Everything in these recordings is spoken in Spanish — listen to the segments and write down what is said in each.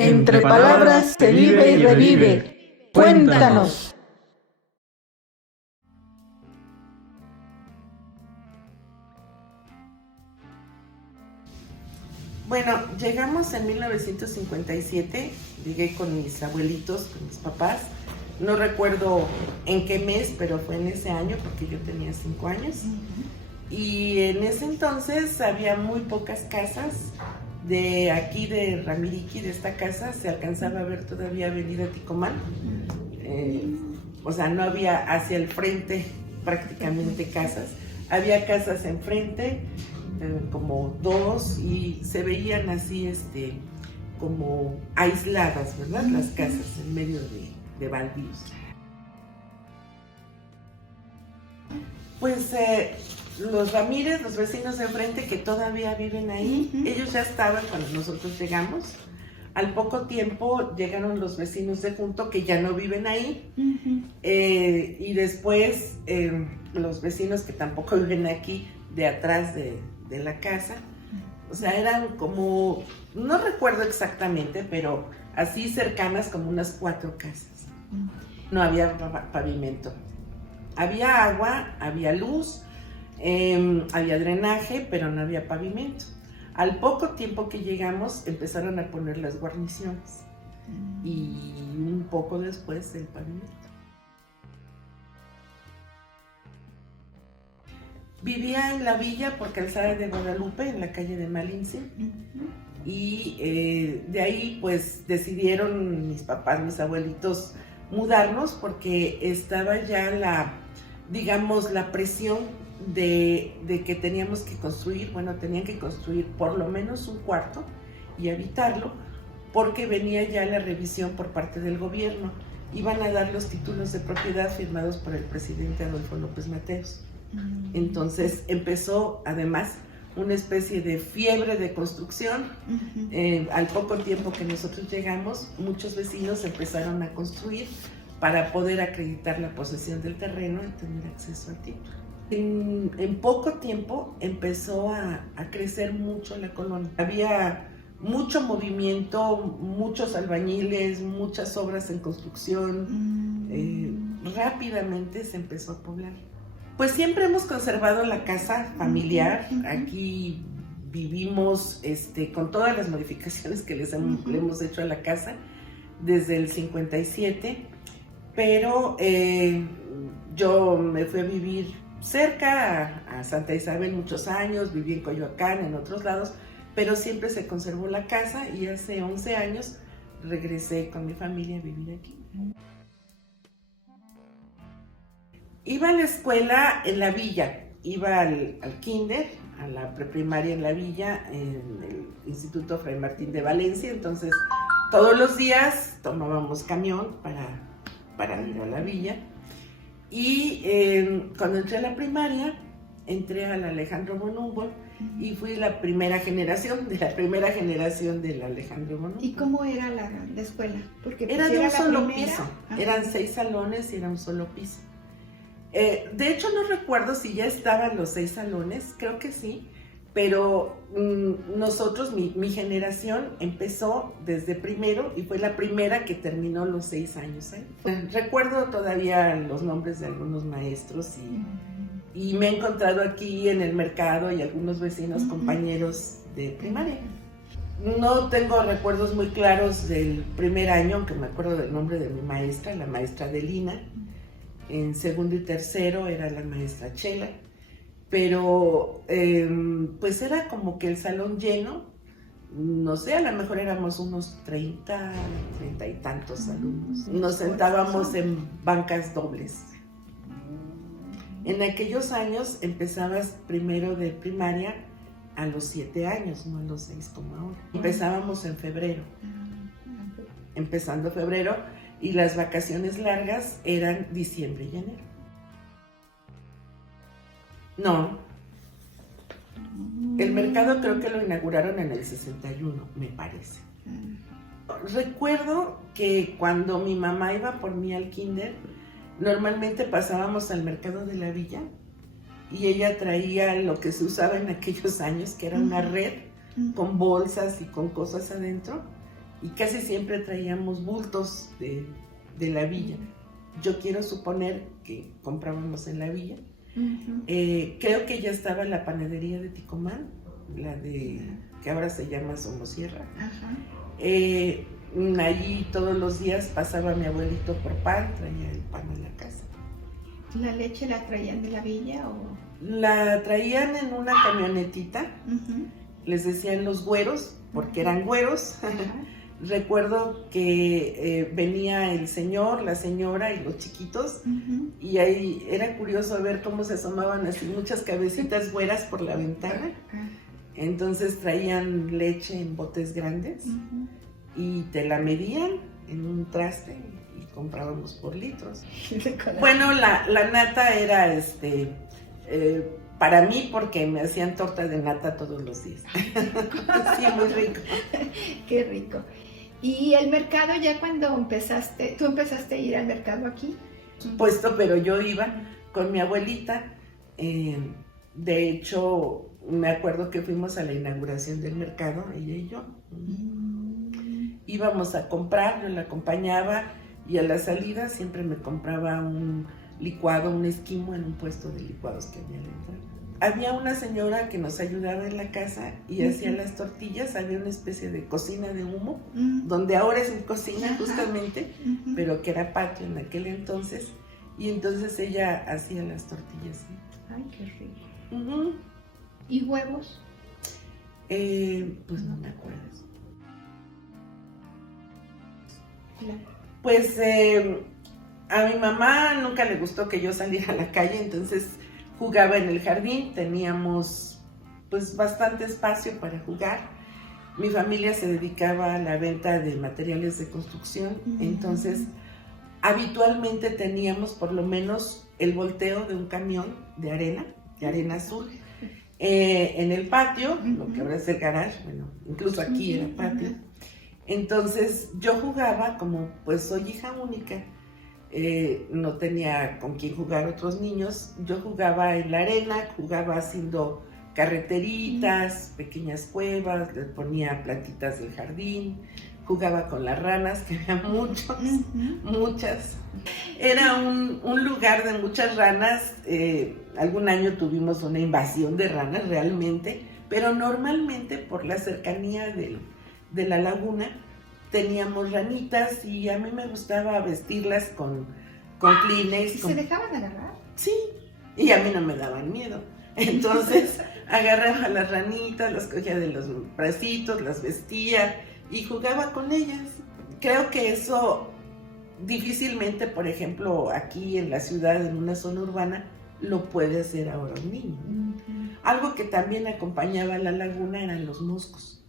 Entre palabras se vive y revive. Cuéntanos. Bueno, llegamos en 1957, llegué con mis abuelitos, con mis papás. No recuerdo en qué mes, pero fue en ese año porque yo tenía 5 años. Y en ese entonces había muy pocas casas. De aquí de Ramiriqui, de esta casa, se alcanzaba a ver todavía Avenida Ticomán. O sea, no había hacia el frente prácticamente casas. Había casas enfrente, como dos, y se veían así como aisladas, ¿verdad? Las casas en medio de baldíos. Pues los Ramírez, los vecinos de enfrente que todavía viven ahí, ellos ya estaban cuando nosotros llegamos. Al poco tiempo llegaron los vecinos de junto que ya no viven ahí. Y después los vecinos que tampoco viven aquí, de atrás de la casa. O sea, eran como, no recuerdo exactamente, pero así cercanas como unas 4 casas. No había pavimento. Había agua, había luz, había drenaje, pero no había pavimento. Al poco tiempo que llegamos empezaron a poner las guarniciones y un poco después el pavimento. Vivía en la villa por Calzada de Guadalupe, en la calle de Malinche, y de ahí pues decidieron mis papás, mis abuelitos, mudarnos porque estaba ya la presión de que teníamos que construir, tenían que construir por lo menos un cuarto y habitarlo, porque venía ya la revisión por parte del gobierno. Iban a dar los títulos de propiedad firmados por el presidente Adolfo López Mateos. Entonces empezó además una especie de fiebre de construcción. Al poco tiempo que nosotros llegamos, muchos vecinos empezaron a construir para poder acreditar la posesión del terreno y tener acceso al título. En poco tiempo empezó a crecer mucho la colonia. Había mucho movimiento, muchos albañiles, muchas obras en construcción. Rápidamente se empezó a poblar. Pues siempre hemos conservado la casa familiar. Aquí vivimos con todas las modificaciones que le hemos hecho a la casa desde el 57. Pero yo me fui a vivir cerca a Santa Isabel muchos años, viví en Coyoacán, en otros lados, pero siempre se conservó la casa y hace 11 años regresé con mi familia a vivir aquí. Iba a la escuela en la villa, iba al kinder, a la preprimaria en la villa, en el Instituto Fray Martín de Valencia. Entonces todos los días tomábamos camión para ir a la villa. Y cuando entré a la primaria, entré a la Alejandro von Humboldt y fui la primera generación del Alejandro von Humboldt. ¿Y cómo era la escuela? Porque era de un solo piso. Eran 6 salones y era un solo piso. De hecho no recuerdo si ya estaban los 6 salones, creo que sí, pero nosotros, mi generación empezó desde primero y fue la primera que terminó los 6 años. Recuerdo todavía los nombres de algunos maestros y me he encontrado aquí en el mercado y algunos vecinos, compañeros de primaria. No tengo recuerdos muy claros del primer año, aunque me acuerdo del nombre de mi maestra, la maestra Adelina. En segundo y tercero era la maestra Chela. Pero pues era como que el salón lleno, no sé, a lo mejor éramos unos 30 y tantos alumnos. Nos sentábamos en bancas dobles. En aquellos años empezabas primero de primaria a los 7 años, no a los 6 como ahora. Empezábamos en febrero, empezando febrero, y las vacaciones largas eran diciembre y enero. No, el mercado creo que lo inauguraron en el 61, me parece. Recuerdo que cuando mi mamá iba por mí al kinder, normalmente pasábamos al mercado de la villa y ella traía lo que se usaba en aquellos años, que era una red con bolsas y con cosas adentro, y casi siempre traíamos bultos de la villa. Yo quiero suponer que comprábamos en la villa. Creo que ya estaba la panadería de Ticomán, la de que ahora se llama Somosierra. Allí todos los días pasaba mi abuelito por pan, traía el pan a la casa. ¿La leche la traían de la villa o...? La traían en una camionetita, les decían los güeros, porque eran güeros. Recuerdo que venía el señor, la señora y los chiquitos, y ahí era curioso ver cómo se asomaban así muchas cabecitas güeras por la ventana. Entonces traían leche en botes grandes y te la medían en un traste y comprábamos por litros. Bueno, la nata era para mí porque me hacían torta de nata todos los días. Sí, muy rico. Qué rico. ¿Y el mercado ya cuando tú empezaste a ir al mercado aquí? Puesto, pero yo iba con mi abuelita. De hecho, me acuerdo que fuimos a la inauguración del mercado, ella y yo. Íbamos a comprar, yo la acompañaba y a la salida siempre me compraba un licuado, un esquimo en un puesto de licuados que había a la entrada. Había una señora que nos ayudaba en la casa y hacía las tortillas. Había una especie de cocina de humo, donde ahora es mi cocina justamente, pero que era patio en aquel entonces. Y entonces ella hacía las tortillas. Ay, qué rico. ¿Y huevos? Pues no me acuerdo. Claro. Pues a mi mamá nunca le gustó que yo saliera a la calle, entonces jugaba en el jardín, teníamos pues bastante espacio para jugar. Mi familia se dedicaba a la venta de materiales de construcción, entonces habitualmente teníamos por lo menos el volteo de un camión de arena azul, en el patio, lo que ahora es el garage, bueno, incluso aquí era patio. Entonces yo jugaba, como pues soy hija única, no tenía con quién jugar otros niños, yo jugaba en la arena, jugaba haciendo carreteritas, pequeñas cuevas, les ponía plantitas del jardín, jugaba con las ranas, que había muchas. Era un lugar de muchas ranas. Algún año tuvimos una invasión de ranas realmente, pero normalmente por la cercanía de la laguna teníamos ranitas y a mí me gustaba vestirlas con Kleenex. ¿Y se dejaban agarrar? Sí, y a mí no me daban miedo. Entonces agarraba a las ranitas, las cogía de los bracitos, las vestía y jugaba con ellas. Creo que eso difícilmente, por ejemplo, aquí en la ciudad, en una zona urbana, lo puede hacer ahora un niño. Algo que también acompañaba a la laguna eran los moscos.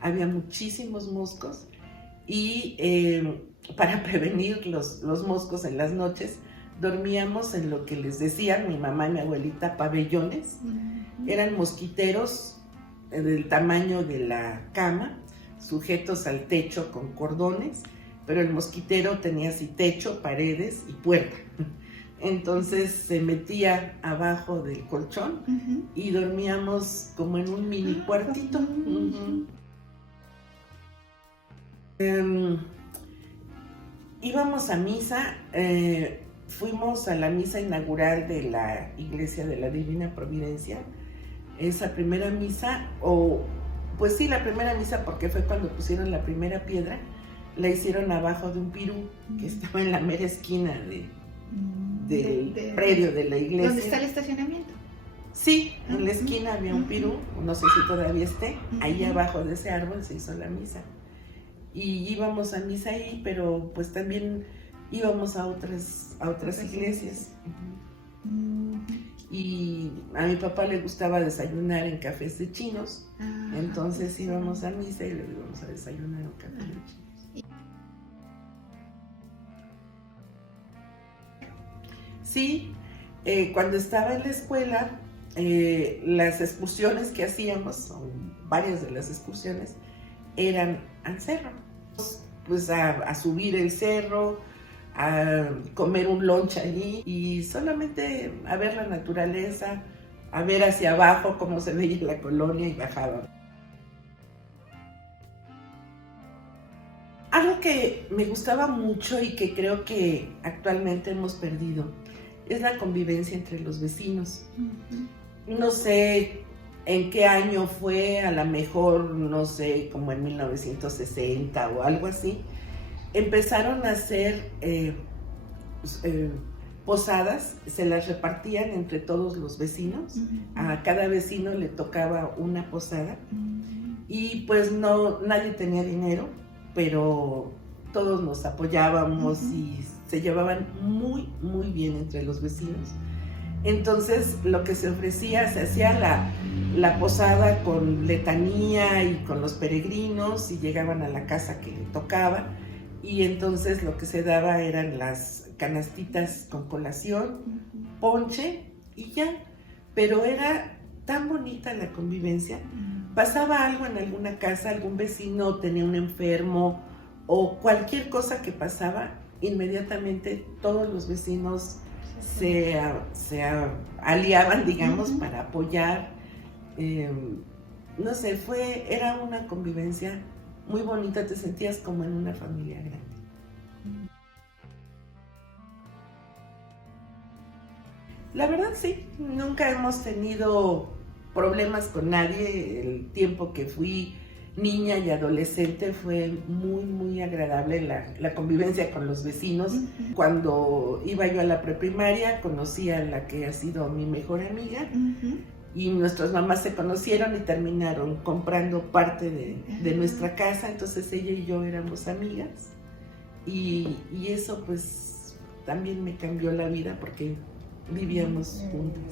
Había muchísimos moscos y para prevenir los moscos en las noches, dormíamos en lo que les decían mi mamá y mi abuelita pabellones. Eran mosquiteros del tamaño de la cama, sujetos al techo con cordones, pero el mosquitero tenía así techo, paredes y puerta. Entonces se metía abajo del colchón y dormíamos como en un mini cuartito. Íbamos a misa, fuimos a la misa inaugural de la Iglesia de la Divina Providencia. Esa primera misa, pues sí, la primera misa, porque fue cuando pusieron la primera piedra, la hicieron abajo de un pirú que estaba en la mera esquina del predio de la iglesia. ¿Dónde está el estacionamiento? Sí, en la esquina había un pirú, no sé si todavía esté, ahí abajo de ese árbol se hizo la misa. Y íbamos a misa ahí, pero pues también íbamos a otras iglesias. Y a mi papá le gustaba desayunar en cafés de chinos, entonces íbamos a misa y luego íbamos a desayunar en cafés de chinos. Sí, cuando estaba en la escuela, las excursiones que hacíamos, varias de las excursiones, eran al cerro. Pues a subir el cerro, a comer un lunch allí y solamente a ver la naturaleza, a ver hacia abajo cómo se veía la colonia y bajaba. que me gustaba mucho y que creo que actualmente hemos perdido es la convivencia entre los vecinos. No sé en qué año fue, a lo mejor, no sé, como en 1960 o algo así, empezaron a hacer posadas, se las repartían entre todos los vecinos, a cada vecino le tocaba una posada y pues no, nadie tenía dinero, pero todos nos apoyábamos y se llevaban muy, muy bien entre los vecinos. Entonces lo que se ofrecía, se hacía la posada con letanía y con los peregrinos y llegaban a la casa que le tocaba y entonces lo que se daba eran las canastitas con colación, ponche y ya, pero era tan bonita la convivencia. Pasaba algo en alguna casa, algún vecino tenía un enfermo o cualquier cosa que pasaba, inmediatamente todos los vecinos se aliaban, digamos, para apoyar. No sé, era una convivencia muy bonita, te sentías como en una familia grande. La verdad sí, nunca hemos tenido problemas con nadie. El tiempo que fui niña y adolescente fue muy, muy agradable la convivencia con los vecinos. Cuando iba yo a la preprimaria, conocí a la que ha sido mi mejor amiga y nuestras mamás se conocieron y terminaron comprando parte de nuestra casa, entonces ella y yo éramos amigas y eso pues también me cambió la vida porque vivíamos juntas.